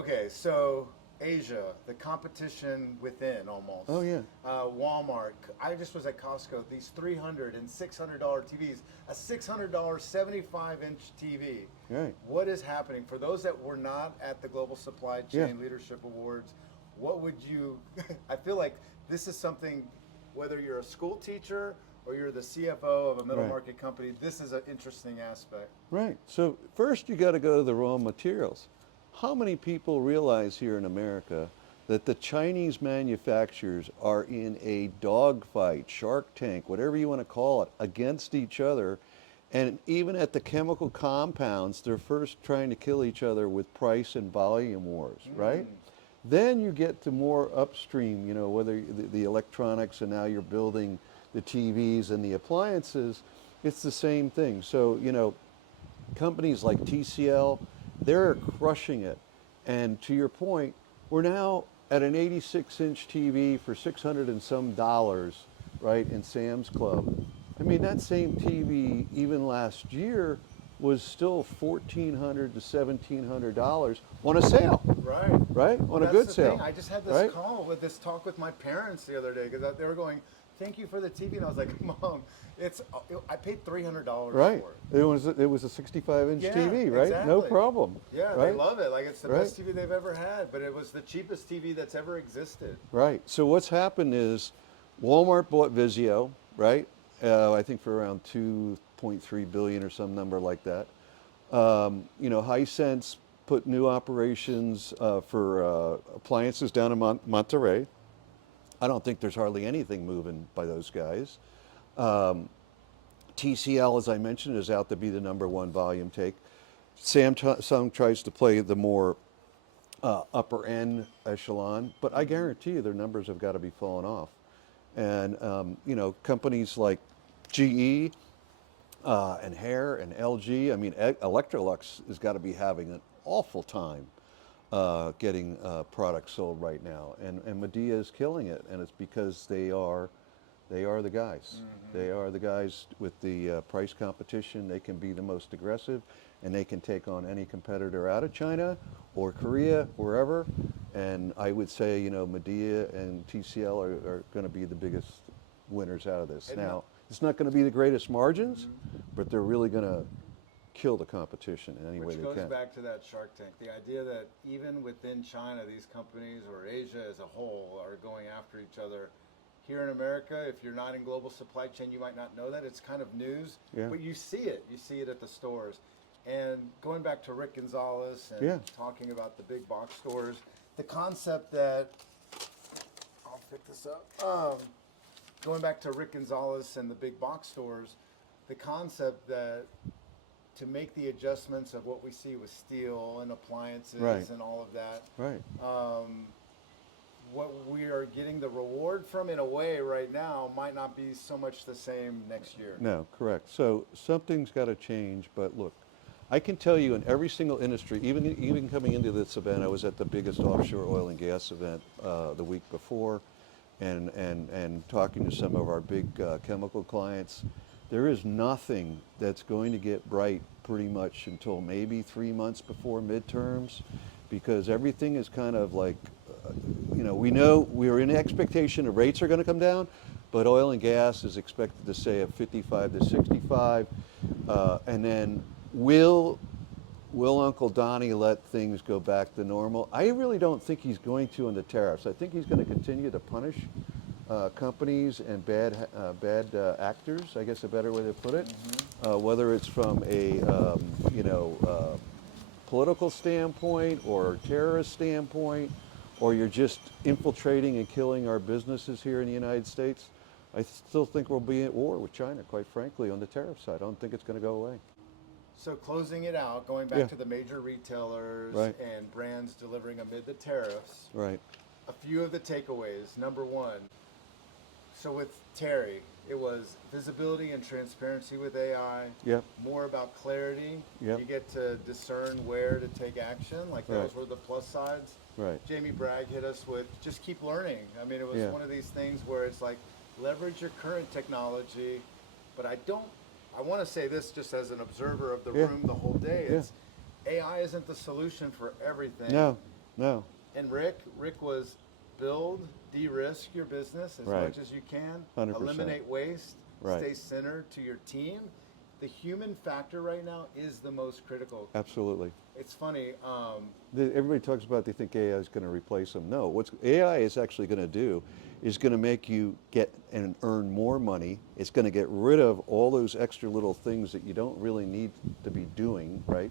Okay, so Asia, the competition within almost. Oh yeah. Walmart. I just was at Costco. These $300 and $600 TVs, a $600 75-inch TV. Right. What is happening for those that were not at the Global Supply Yeah. Chain Leadership Awards? What would you? I feel like this is something. Whether you're a school teacher or you're the CFO of a middle Right. market company, this is an interesting aspect. Right. So first you got to go to the raw materials. How many people realize here in America that the Chinese manufacturers are in a dogfight, Shark Tank, whatever you want to call it, against each other? And even at the chemical compounds, they're first trying to kill each other with price and volume wars, right? Then you get to more upstream, you know, whether the electronics and now you're building the TVs and the appliances, it's the same thing. So, you know, companies like TCL, they're crushing it. And to your point, we're now at an 86-inch TV for 600 and some dollars, right, in Sam's Club. I mean, that same TV even last year was still $1,400 to $1,700 on a sale, Right. right? Well, On a that's good the sale. thing. I just had this right? call with this talk with my parents the other day because they were going, "Thank you for the TV," and I was like, "Mom, I paid $300 Right. for it." It was a 65-inch Yeah, TV, right? No exactly. problem. Yeah, right? they love it. Like it's the Right. best TV they've ever had, but it was the cheapest TV that's ever existed. Right. So what's happened is Walmart bought Vizio, right? I think for around 2.3 billion or some number like that. You know, Hisense put new operations for appliances down in Monterey. I don't think there's hardly anything moving by those guys. TCL, as I mentioned, is out to be the number one volume take. Samsung tries to play the more upper end echelon, but I guarantee you their numbers have got to be falling off. And you know, companies like GE and Hair and LG, I mean, Electrolux has got to be having an awful time getting products sold right now. And Medea is killing it, and it's because they are the guys. They are the guys with the price competition. They can be the most aggressive, and they can take on any competitor out of China or Korea, wherever. And I would say, you know, Medea and TCL are going to be the biggest winners out of this. And Now, it's not going to be the greatest margins, but they're really going to kill the competition in any way Which they goes can. back to that Shark Tank. The idea that even within China, these companies or Asia as a whole are going after each other. Here in America, if you're not in global supply chain, you might not know that. It's kind of news, Yeah. but you see it. You see it at the stores. And going back to Rick Gonzalez and Yeah. talking about the big box stores, the concept that, I'll pick this up. Going back to Rick Gonzalez and the big box stores, the concept that to make the adjustments of what we see with steel and appliances Right. and all of that, Right. what we are getting the reward from in a way right now might not be so much the same next year. No, correct. So something's got to change. But look, I can tell you in every single industry, even coming into this event, I was at the biggest offshore oil and gas event the week before, and talking to some of our big chemical clients. There is nothing that's going to get bright pretty much until maybe 3 months before midterms, because everything is kind of like, you know we're in expectation of rates are going to come down, but oil and gas is expected to stay at 55 to 65, and then will Uncle Donnie let things go back to normal? I really don't think he's going to on the tariffs. I think he's going to continue to punish companies and bad actors, I guess a better way to put it, whether it's from a political standpoint or terrorist standpoint, or you're just infiltrating and killing our businesses here in the United States. I still think we'll be at war with China, quite frankly, on the tariff side. I don't think it's going to go away. So closing it out, going back Yeah. to the major retailers Right. and brands delivering amid the tariffs, Right. a few of the takeaways. Number one, so with Terry, it was visibility and transparency with AI, Yep. more about clarity. Yep. You get to discern where to take action, like those Right. were the plus sides. Right. Jamie Bragg hit us with just keep learning. I mean, it was Yeah. one of these things where it's like leverage your current technology, but I want to say this just as an observer of the Yeah. room the whole day. Yeah. It's AI isn't the solution for everything. No. No. And Rick was build, de-risk your business as Right. much as you can, 100%. eliminate waste, Right. stay centered to your team. The human factor right now is the most critical. Absolutely. It's funny. Everybody talks about they think AI is going to replace them. No, what AI is actually going to do is going to make you get and earn more money. It's going to get rid of all those extra little things that you don't really need to be doing, right?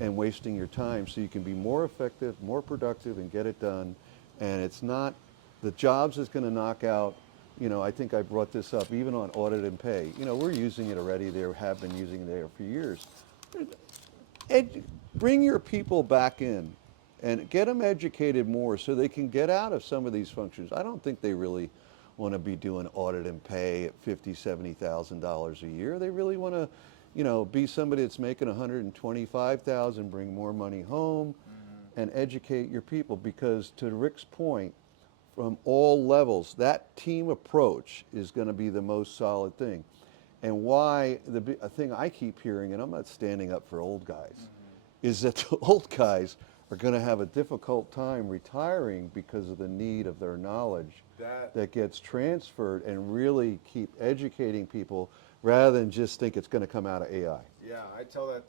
And wasting your time so you can be more effective, more productive, and get it done. And it's not, the jobs is going to knock out, I think I brought this up, even on audit and pay. We're using it already. They have been using it there for years. Bring your people back in and get them educated more so they can get out of some of these functions. I don't think they really want to be doing audit and pay at $50,000, $70,000 a year. They really want to, be somebody that's making $125,000, bring more money home, and educate your people. Because to Rick's point, from all levels, that team approach is going to be the most solid thing. And why a thing I keep hearing, and I'm not standing up for old guys, is that the old guys are going to have a difficult time retiring because of the need of their knowledge that gets transferred, and really keep educating people rather than just think it's going to come out of AI. Yeah, I tell that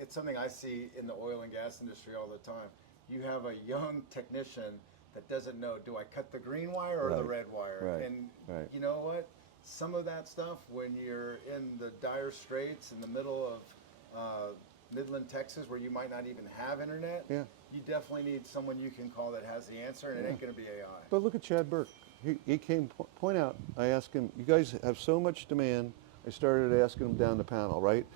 it's something I see in the oil and gas industry all the time. You have a young technician that doesn't know, do I cut the green wire or the red wire? Right. And Right. you know what? Some of that stuff, when you're in the dire straits in the middle of Midland, Texas, where you might not even have internet, Yeah. you definitely need someone you can call that has the answer, and it ain't going to be AI. But look at Chad Burke. He came, point out, I asked him, you guys have so much demand. I started asking him down the panel, right?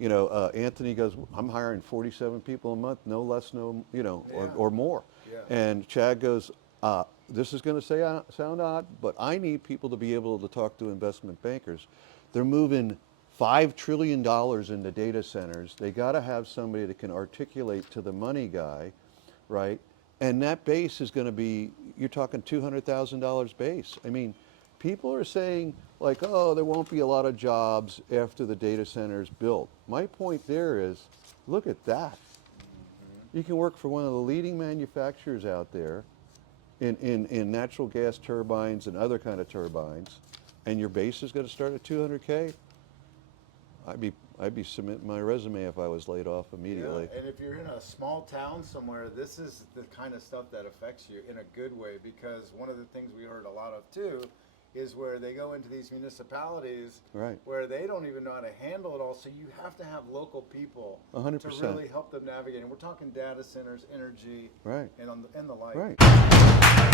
Anthony goes, I'm hiring 47 people a month, no less, or more. Yeah. And Chad goes, this is going to sound odd, but I need people to be able to talk to investment bankers. They're moving $5 trillion into data centers. They got to have somebody that can articulate to the money guy, right? And that base is going to be, you're talking $200,000 base. I mean, people are saying like, oh, there won't be a lot of jobs after the data center's built. My point there is, look at that. You can work for one of the leading manufacturers out there in natural gas turbines and other kind of turbines, and your base is going to start at 200K. I'd be submitting my resume if I was laid off immediately. Yeah, and if you're in a small town somewhere, this is the kind of stuff that affects you in a good way, because one of the things we heard a lot of too is where they go into these municipalities Right. where they don't even know how to handle it all. So you have to have local people 100%. to really help them navigate. And we're talking data centers, energy, Right. and the like. Right.